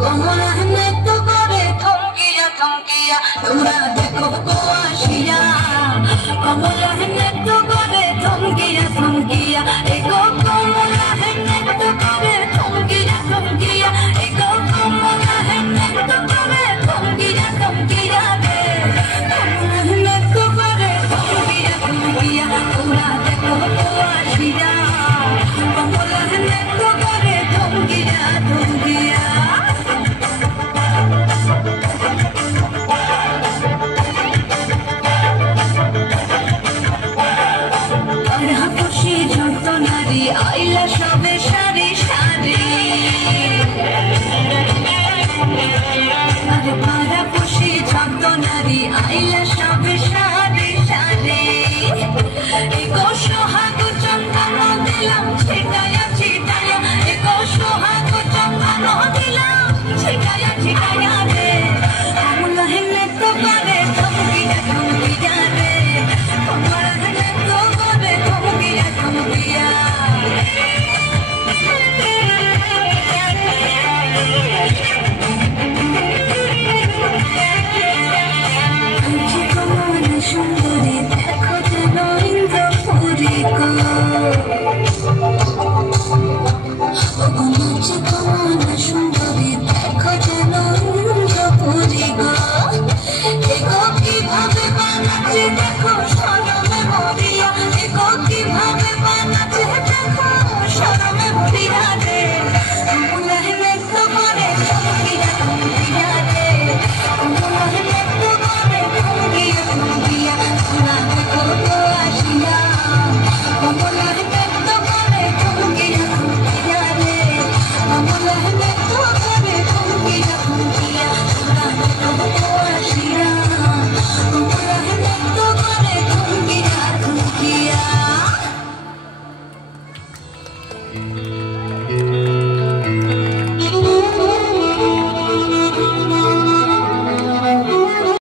কমলা হেনে তো করে থমকিয়া থমকিয়া তোরা দেখো গো আসিয়া কমলা হেনে তো করে থমকিয়া থমকিয়া এগো কমলা হেনে তো করে থমকিয়া থমকিয়া এগো কমলা হেনে তো করে থমকিয়া থমকিয়া রে কমলা হেনে তো করে থমকিয়া থমকিয়া তোরা দেখো গো আসিয়া কমলা হেনে তো করে থমকিয়া থমকিয়া আইলা সবে সারি সারি আরে পাড়া পুষি ছন্দ নারী আইলা সবে সারি সারি এগো সোহাগ চন্দন দিলাম ছিটায়া ছিটায়া এগো সোহাগ চন্দন দিলাম ছিটায়া ছিটায়া রে কমলা হেনে তো করে থমকিয়া থমকিয়া রে কমলা হেনে তো করে থমকিয়া থমকিয়া Thank you.